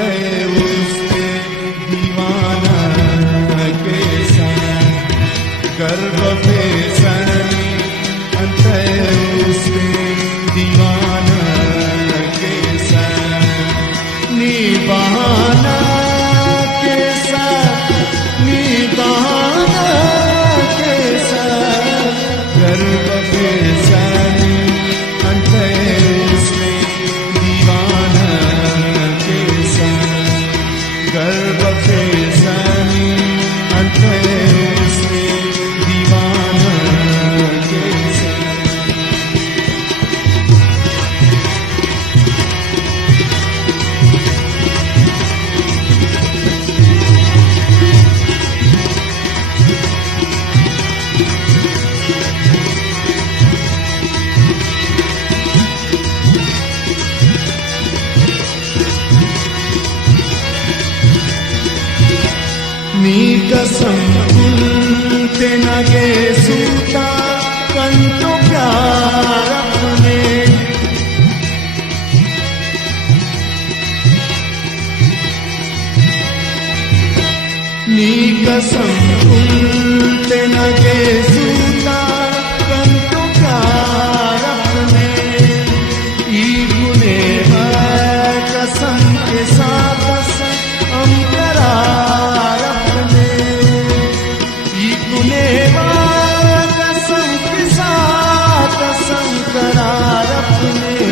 उससे दीवाना कैसा गर्भ फैसनी अंत उससे दीवाना कैसा निभाना कैसा निभाना कैसा गर्भ फैसनी अंत उससे दीवाना कैसा गर्भ फैसनी अंत उससे दीवाना कैसा नी कसम कुलते नगे सूता कंटो प्यार अपने नी कसम कुलते नगे सूता कंटो प्यार अपने ई गुने कसम के साथ हम करार कसम के साथ करार अपने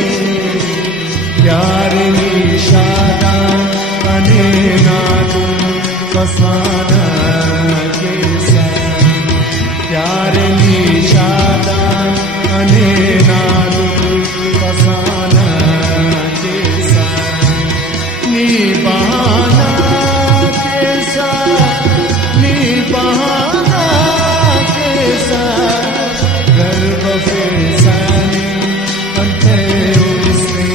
प्यार निशादान बने नादू फसाना कैसा प्यार निशादान बने नादू फसाना कैसा निभाना कैसा निभाना कैसा गर्भ फैसनी अंत उससे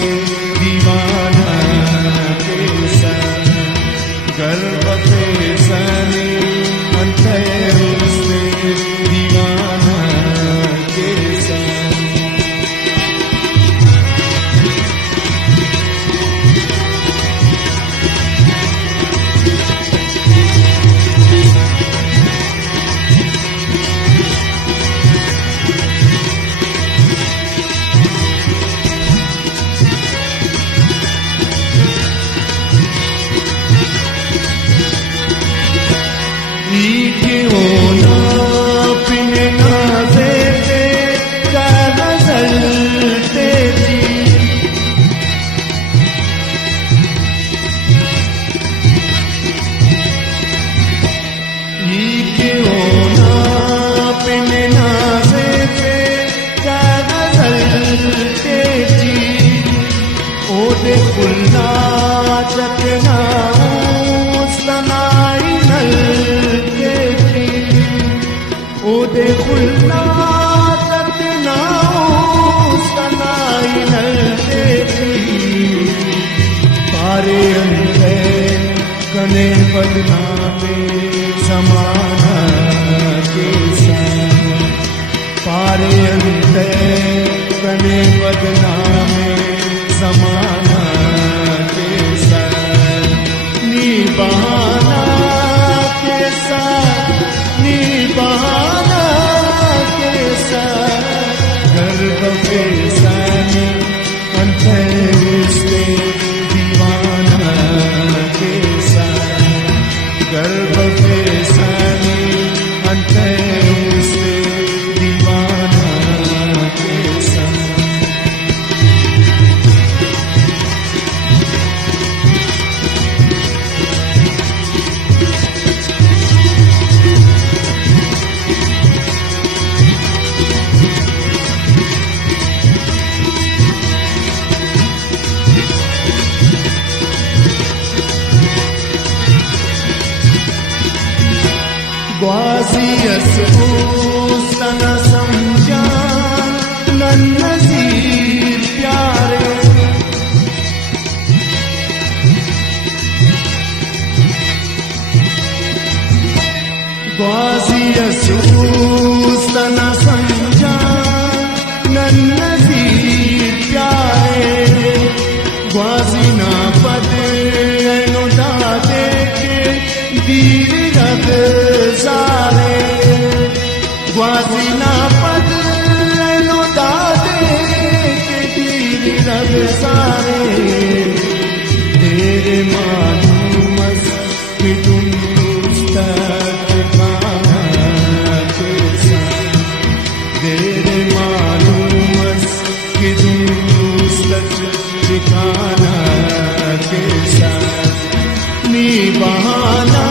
दीवाना कैसा गर्भ फैसनी अंत उससे दीवाना कैसा खुलना चकना सनाई नल के थी ओदे खुलना चकना सनाई नल के थी पारे अंधे कने बदनामे समाना कैसा पारे अंधे कने बदनामे समाना कैसा निभाना कैसा निभाना कैसा गर्भ फैसनी अंत उससे दीवाना कैसा गर्भ फैसनी अंत उससे दीवाना कैसा ग्वाजियस सन समझा नज़ीर प्यारे ग्वाजियस सन समझा नज़ीर प्यारे ग्वाजी ना पद दीर रग सारे ग्वासीना पद नो दादे के दीर रग सारे तेरे मालूम कि तुम तेरे मालूम कि तुम ठिकाना के साथ नी बहाना